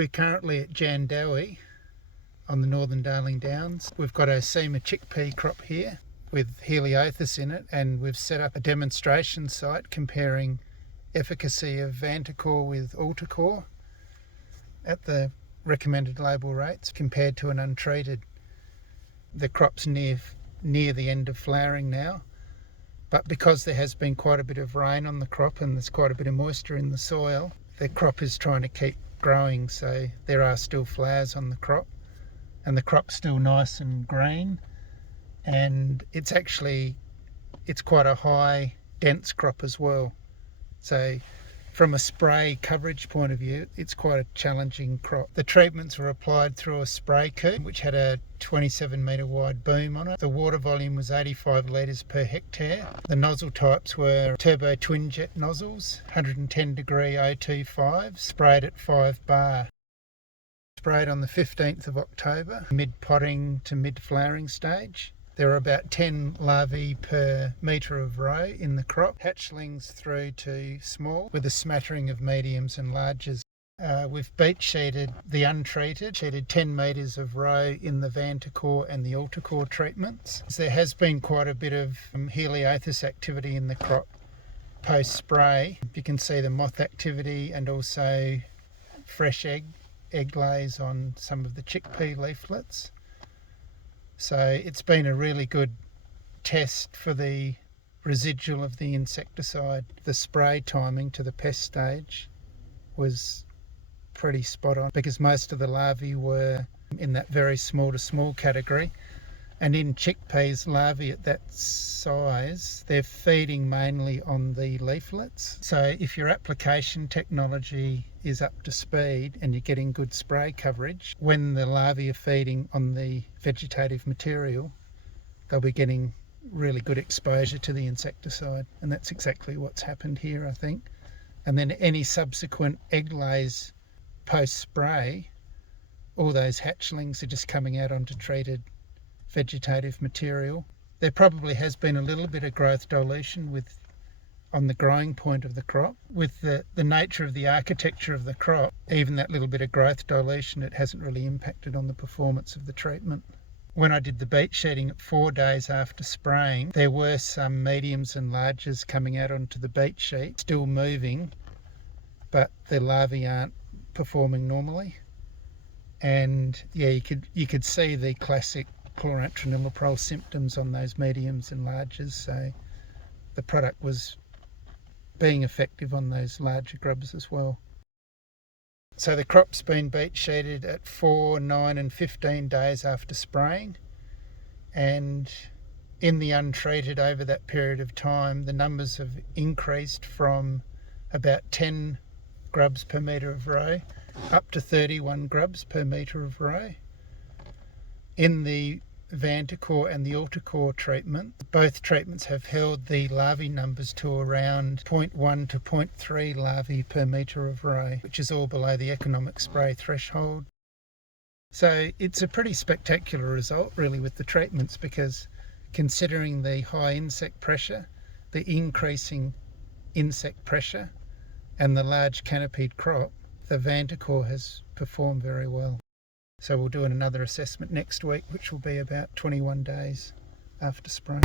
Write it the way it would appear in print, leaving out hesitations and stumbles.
We're currently at Jandowe on the Northern Darling Downs. We've got a seema chickpea crop here with heliothis in it, and we've set up a demonstration site comparing efficacy of Vantacor with Altacor at the recommended label rates compared to an untreated. The crop's near the end of flowering now, but because there has been quite a bit of rain on the crop and there's quite a bit of moisture in the soil, the crop is trying to keep growing, so there are still flowers on the crop and the crop's still nice and green, and it's quite a high dense crop as well. So from a spray coverage point of view, it's quite a challenging crop. The treatments were applied through a spray coop which had a 27 metre wide boom on it. The water volume was 85 litres per hectare. The nozzle types were turbo twin jet nozzles, 110 degree O25, sprayed at 5 bar. Sprayed on the 15th of October, mid-potting to mid-flowering stage. There were about 10 larvae per metre of row in the crop, hatchlings through to small, with a smattering of mediums and larges. We've beat sheeted the untreated, sheeted 10 metres of row in the Vantacor and the Altacor treatments. There has been quite a bit of heliothis activity in the crop post-spray. You can see the moth activity and also fresh egg lays on some of the chickpea leaflets. So it's been a really good test for the residual of the insecticide. The spray timing to the pest stage was pretty spot on because most of the larvae were in that very small to small category. And in chickpeas, larvae at that size, they're feeding mainly on the leaflets. So if your application technology is up to speed and you're getting good spray coverage, when the larvae are feeding on the vegetative material, they'll be getting really good exposure to the insecticide. And that's exactly what's happened here, I think. And then any subsequent egg lays post-spray, all those hatchlings are just coming out onto treated vegetative material. There probably has been a little bit of growth dilution on the growing point of the crop. With the nature of the architecture of the crop, even that little bit of growth dilution, it hasn't really impacted on the performance of the treatment. When I did the beat sheeting at 4 days after spraying, there were some mediums and larges coming out onto the beat sheet, still moving, but the larvae aren't performing normally. And yeah, you could see the classic chlorantraniliprole symptoms on those mediums and larges, so the product was being effective on those larger grubs as well. So the crop's been beat sheeted at 4, 9 and 15 days after spraying, and in the untreated over that period of time the numbers have increased from about 10 grubs per metre of row up to 31 grubs per metre of row. In the Vantacor and the Altacor treatment, both treatments have held the larvae numbers to around 0.1 to 0.3 larvae per metre of row, which is all below the economic spray threshold. So it's a pretty spectacular result really with the treatments, because considering the high insect pressure, the increasing insect pressure and the large canopied crop, the Vantacor has performed very well. So we'll do another assessment next week, which will be about 21 days after spraying.